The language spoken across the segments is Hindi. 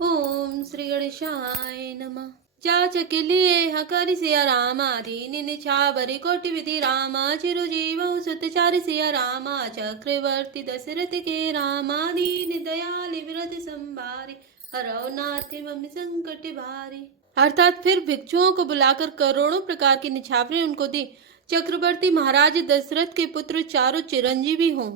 ओम श्री गणेशाय नमः। जाचक लिए हकरि सिया रामा दीनि निछावरि कोटि विधि रामा चिरुजीव सुत चारि सिया रामा चक्रवर्ती दशरथ के रामा दीन दयाल विरत संभारी हरौ नाथ मम संकट भारी। अर्थात फिर भिक्षुओं को बुलाकर करोड़ों प्रकार की निछावरें उनको दी। चक्रवर्ती महाराज दशरथ के पुत्र चारों चिरंजीवी हों।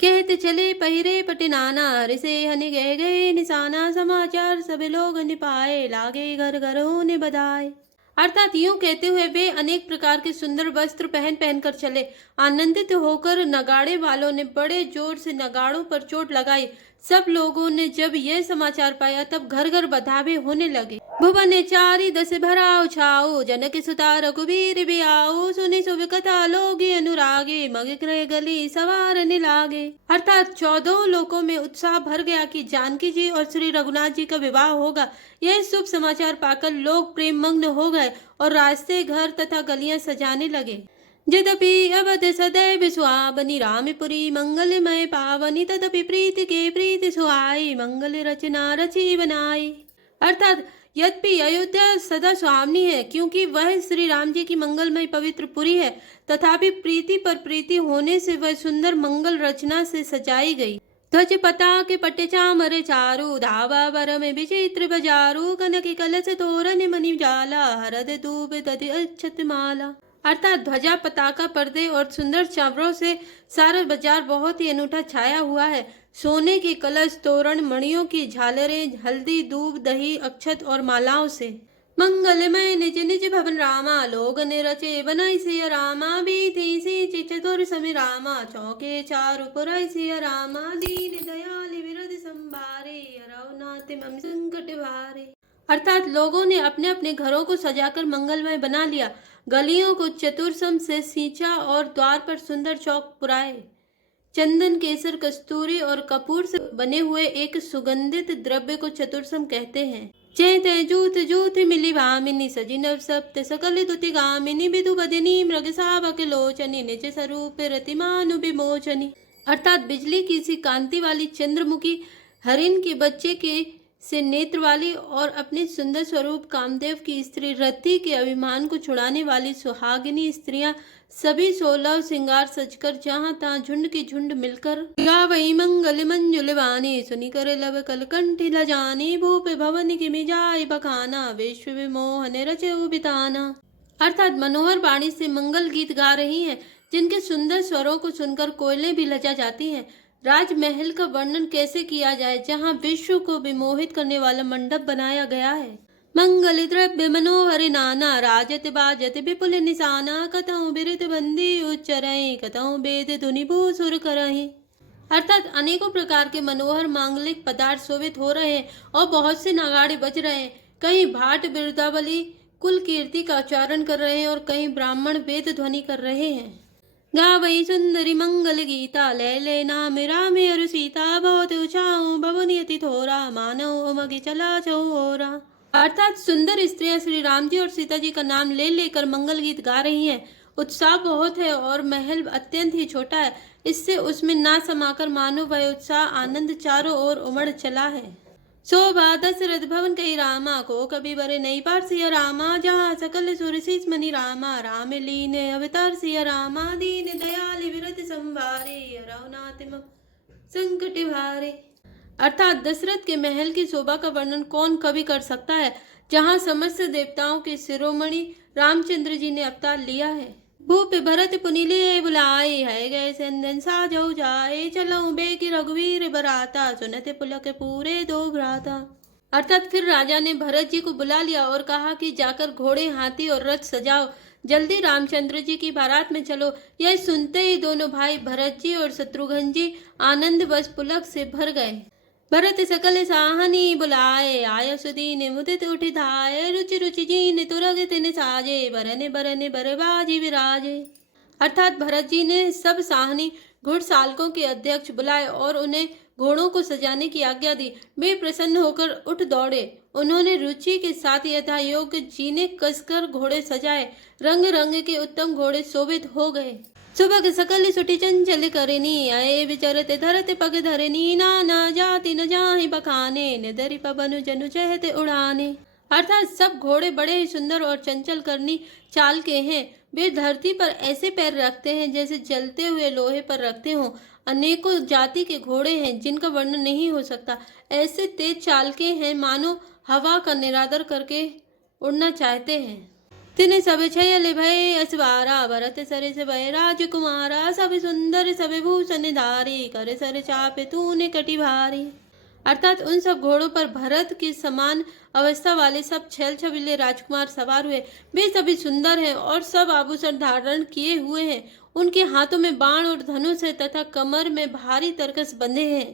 कहते चले पहिरे पटिनाना रिसे हनि गए गए निशाना समाचार सब लोग निपाए लागे घर घर होने बधाए। अर्थात यूं कहते हुए वे अनेक प्रकार के सुंदर वस्त्र पहन पहन कर चले। आनंदित होकर नगाड़े वालों ने बड़े जोर से नगाड़ों पर चोट लगाई। सब लोगों ने जब यह समाचार पाया तब घर घर बधावे होने लगे। भुवन चारि दस भराओ छाओ जनक सुता रघुबीर बियाओ सुनि सुभ कथा लोगी अनुरागे मग क्रय गली सवारने लागे। अर्थात 14 लोकों में उत्साह भर गया कि जानकी जी और श्री रघुनाथ जी का विवाह होगा। यह शुभ समाचार पाकर लोग प्रेम मग्न हो गए और रास्ते घर तथा गलियां सजाने लगे। यद्यपि अवध सदैव सुहावनी रामपुरी मंगलमय पावनी तदपि प्रीति के प्रीति सुहाई मंगल रचना रची बनाई। अर्थात यद्यपि अयोध्या सदा सुहावनी है क्योंकि वह श्री राम जी की मंगलमय पवित्र पुरी है, तथापि प्रीति पर प्रीति होने से वह सुंदर मंगल रचना से सजाई गई। ध्वज पताके पट्टे चामर चारु धावा वर में विचित्र बजारू कनक कलश तोरण मणि जाला हरद धूप दधि अक्षत माला। अर्थात ध्वजा पताका पर्दे और सुंदर चावरों से सारा बाजार बहुत ही अनूठा छाया हुआ है। सोने के कलश तोरण मणियों की झालरें हल्दी दूब दही अक्षत और मालाओं से मंगलमय निज निज भवन रामा लोग ने रचे बनाई सिया रामा बीती सी चतुर समी रामा चौके चारु पुराई सिया रामा दीन दयाल विरद संभारे हरौ नाथ मम संकट भारे। अर्थात लोगों ने अपने अपने घरों को सजाकर मंगलमय बना लिया। गलियों को चतुरसम से सींचा और द्वार पर सुंदर चौक पुराए। चंदन केसर कस्तूरी और कपूर से बने हुए एक सुगंधित द्रव्य को चतुरसम कहते हैं। चैते जूत जूत मिली भामिनी सजी नव सप्त सकल दुति गामिनी विधु बदिनी मृग सावक लोचनी निज स्वरूप रतिमानु विमोचनी। अर्थात बिजली की सी कांति वाली चंद्रमुखी हरिण के बच्चे के से नेत्र वाली और अपने सुंदर स्वरूप कामदेव की स्त्री रति के अभिमान को छुड़ाने वाली सुहागिनी स्त्रियां सभी 16 श्रृंगार सजकर जहां तहां झुंड की झुंड मिलकर गावई मंगल मंजुल वाणी सुनी कर लब कलकंठी लजानी भूप भवन की मिजाई बखाना विश्व विमोहन रचे बिताना। अर्थात मनोहर वाणी से मंगल गीत गा रही हैं जिनके सुंदर स्वरों को सुनकर कोयलें भी लजा जाती हैं। राजमहल का वर्णन कैसे किया जाए जहाँ विश्व को विमोहित करने वाला मंडप बनाया गया है। मंगल द्रव्य मनोहर नाना राजत बाजत विपुल निशाना कतहु बिरत बंदी उच्चरहि कतहु वेद धुनि भूसुर करहि। अर्थात अनेकों प्रकार के मनोहर मांगलिक पदार्थ शोभित हो रहे हैं और बहुत से नगाड़े बज रहे हैं। कहीं भाट बिरदावली कुल कीर्ति का उच्चारण कर रहे हैं और कहीं ब्राह्मण वेद ध्वनि कर रहे हैं। गावई सुंदरी मंगल गीता ले ले नाम राम और सीता बहुत ऊंचाऊ भवनियति थोरा मानव उमगी चला चौरा। अर्थात सुंदर स्त्रियां श्री राम जी और सीता जी का नाम ले लेकर मंगल गीत गा रही हैं। उत्साह बहुत है और महल अत्यंत ही छोटा है, इससे उसमें ना समाकर मानो वह उत्साह आनंद चारों ओर उमड़ चला है। शोभा दशरथ भवन कही रामा को कभी बरे नहीं पार सिया रामा जहाँ सकल सुर शीस मनी रामा राम लीन अवतार सिया रामा दीन दयाल विरत संभारे रघुनाथ मम संकट भारे। अर्थात दशरथ के महल की शोभा का वर्णन कौन कभी कर सकता है जहाँ समस्त देवताओं के शिरोमणि रामचंद्र जी ने अवतार लिया है। भूप भरत पुनिले बुलाए है गए संदन साजो जाए चलो बेकी रघुवीर बराता सुनते पुलक पूरे दो भ्राता। अर्थात फिर राजा ने भरत जी को बुला लिया और कहा कि जाकर घोड़े हाथी और रथ सजाओ, जल्दी रामचंद्र जी की बारात में चलो। यह सुनते ही दोनों भाई भरत जी और शत्रुघ्न जी आनंद बस पुलक से भर गए। भरत सकल साहनी बुलाए आय सुदीन मुदित उठि धाय रुचि रुचि जीन तुरग तिन साजे बरने बरने बरबाजी विराजे। अर्थात भरत जी ने सब साहनी घुड़सालकों के अध्यक्ष बुलाए और उन्हें घोड़ों को सजाने की आज्ञा दी। वे प्रसन्न होकर उठ दौड़े। उन्होंने रुचि के साथ यथा योग्य जीने कसकर घोड़े सजाए। रंग रंग के उत्तम घोड़े शोभित हो गए। सुबह सकल सुटी चंचल करनी, आए विचरते धरते पग धरनी, नाना जाति न जाहि बखाने, निदरि पवन जनु चहते उड़ाने। अर्थात सब घोड़े बड़े ही सुंदर और चंचल करनी चाल के हैं। वे धरती पर ऐसे पैर रखते हैं जैसे जलते हुए लोहे पर रखते हों। अनेकों जाति के घोड़े हैं जिनका वर्णन नहीं हो सकता। ऐसे तेज चाल के हैं मानो हवा का निरादर करके उड़ना चाहते हैं। तिन सब छयल भय असवारा, भरत सर से भय राजकुमारा, सब सुंदर सब भूषण धारी, कर सर चापे तूने कटि भारी। अर्थात उन सब घोड़ों पर भरत की समान अवस्था वाले सब छैल छबीले राजकुमार सवार हुए। वे सभी सुंदर हैं और सब आभूषण धारण किए हुए हैं। उनके हाथों में बाण और धनुष है तथा कमर में भारी तरकस बंधे हैं।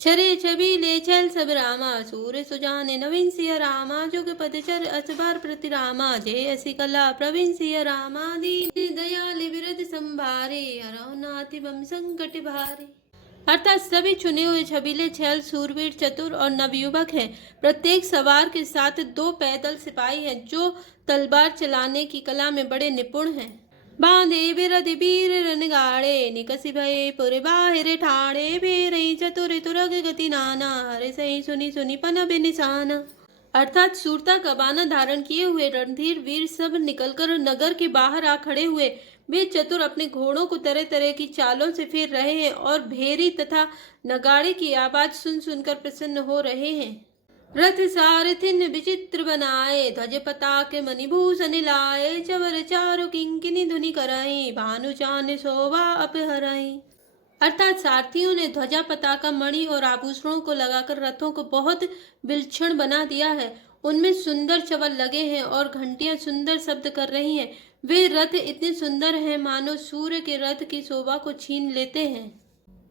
छरे छबीले छैल सब रामा, सूर्य सुजाने नवीन सिया रामा, जुग पद चर असबार प्रति रामा, जय असी कला प्रवीण सिया रामा, दीन दयाल बिरद संभारे, हरौ नाति बम संकट भारे। अर्थात सभी चुने हुए छबीले छैल सूरवीर चतुर और नवयुवक हैं। प्रत्येक सवार के साथ 2 पैदल सिपाही हैं जो तलवार चलाने की कला में बड़े निपुण हैं। बांधे बिरद वीर रणगाड़े, निकसी भये पुर बाहिर ठाड़े, फेरई चतुर तुरग गति नाना, हरे सही सुनी सुनी पन बिनिसाना। अर्थात सूरता का बाना धारण किए हुए रणधीर वीर सब निकलकर नगर के बाहर आ खड़े हुए। वे चतुर अपने घोड़ों को तरह तरह की चालों से फेर रहे हैं और भेरी तथा नगाड़े की आवाज सुन सुनकर प्रसन्न हो रहे हैं। रथ सारथिन विचित्र बनाए, ध्वज पताके मणिभूषण लाए, चवर चारु किंकिनी धुनि कराई, भानु चान शोभा अपहराई। अर्थात सारथियों ने ध्वजा पताका मणि और आभूषणों को लगाकर रथों को बहुत विलक्षण बना दिया है। उनमें सुंदर चवल लगे हैं और घंटियां सुंदर शब्द कर रही हैं। वे रथ इतने सुंदर हैं मानो सूर्य के रथ की शोभा को छीन लेते हैं।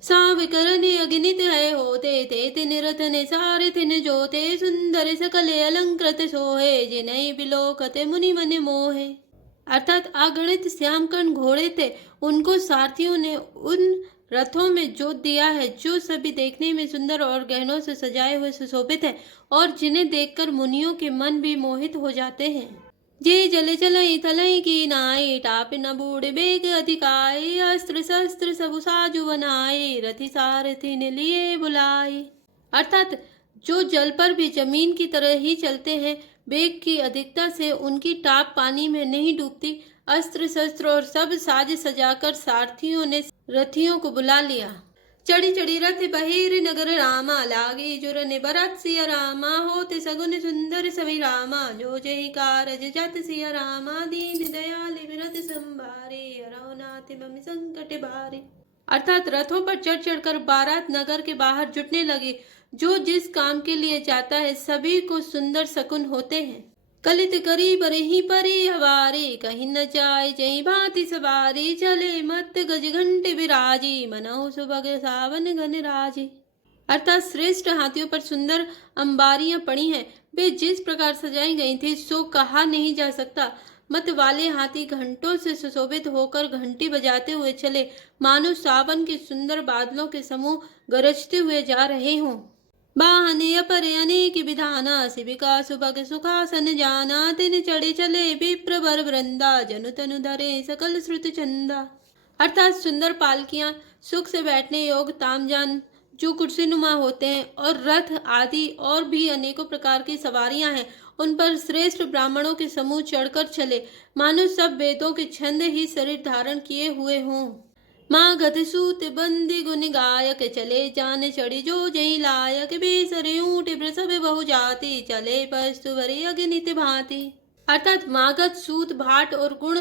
साविकरने अग्नित है होते, ते तिन रथने सारथिन जोते, सुंदर सकले अलंकृत सोहे, जिनहि बिलोकते मुनि मन मोहे। अर्थात अगणित श्यामकर्ण घोड़े थे, उनको सारथियों ने उन रथों में जोत दिया है जो सभी देखने में सुंदर और गहनों से सजाए हुए सुशोभित है और जिन्हें देखकर मुनियों के मन भी मोहित हो जाते हैं। जे जल चलई थलई की नाई, टाप न बूढ़ बेग अधिकाई, अस्त्र शस्त्र सब साजु बनाए, रथि सारथी ने लिए बुलाई। अर्थात जो जल पर भी जमीन की तरह ही चलते हैं, बेग की अधिकता से उनकी टाप पानी में नहीं डूबती। अस्त्र शस्त्र और सब साज सजाकर सारथियों ने रथियों को बुला लिया। चढ़ी चढ़ी रथ बहिर नगर रामा, लागी जुरने बरत सिया रामा, होते सगुन सुंदर सभी रामा, जो जय कारज जत सिया रामा, दीन दयाल बिरद संभारे, हरौ नाथ मम संकट भारे। अर्थात रथों पर चढ़ चढ़कर बारात नगर के बाहर जुटने लगी। जो जिस काम के लिए जाता है सभी को सुंदर शकुन होते हैं। कलित करी बरही परी हवारी, कहीं न जाय जय भांति सवारी, चले मत गज घंटे विराजी, मनहु सुभग सावन घन राजी। अर्थात श्रेष्ठ हाथियों पर सुंदर अंबारियां पड़ी हैं। वे जिस प्रकार सजाई गई थी सो कहा नहीं जा सकता। मत वाले हाथी घंटों से सुशोभित होकर घंटी बजाते हुए चले, मानो सावन के सुंदर बादलों के समूह गरजते हुए जा रहे हों। बाहने अपर अनेक विधाना, शिविका सुभग सुखासन जाना, तिन चढ़े चले विप्र वर वृंदा, जनु तनु धरे सकल श्रुत चंदा। अर्थात सुंदर पालकियां, सुख से बैठने योग्य तामजान जो कुर्सीनुमा होते हैं, और रथ आदि और भी अनेकों प्रकार की सवारियां हैं, उन पर श्रेष्ठ ब्राह्मणों के समूह चढ़कर चले, मानो सब वेदों के छंद ही शरीर धारण किए हुए हों। माँ गत सूत बंदी गुन गायक, चले जान चढ़ी जो जही लायक, बेसरे ऊँट प्रसव बहु जाति, चले वस्तु भरी अग्नित भांति। अर्थात मागध सूत भाट और गुण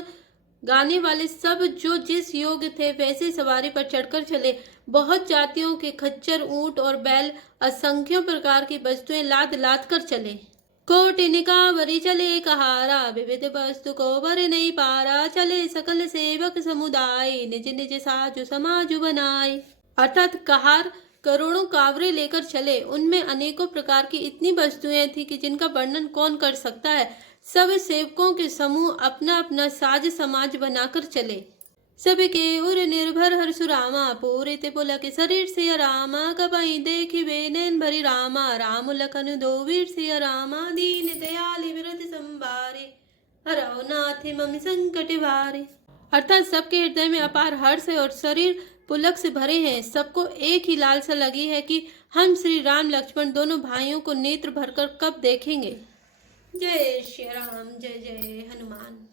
गाने वाले सब जो जिस योग्य थे वैसे सवारी पर चढ़कर चले। बहुत जातियों के खच्चर, ऊंट और बैल, असंख्यों प्रकार की वस्तुएं लाद लाद कर चले। कोटि निकावरी चले कहारा, विविध वस्तु को भर नहीं पारा, चले सकल सेवक समुदाय, निज निज साजु समाजु बनाए। अर्थात कहार करोड़ों कावरे लेकर चले, उनमें अनेकों प्रकार की इतनी वस्तुएं थी कि जिनका वर्णन कौन कर सकता है। सब सेवकों के समूह अपना अपना साज समाज बनाकर चले। सबके उर निर्भर हर्षुरामा, पूरित पुलक शरीर सिया रामा, कबई देखी वे नैन भरी रामा, राम लखन दो वीर सिया रामा, दीन दयाल विरत संभारे, हरौ नाथ मम संकट भारे। अर्थात सबके हृदय में अपार हर्ष है और शरीर पुलक से भरे हैं। सबको एक ही लालसा लगी है कि हम श्री राम लक्ष्मण दोनों भाइयों को नेत्र भरकर कब देखेंगे। जय श्री राम, जय जय हनुमान।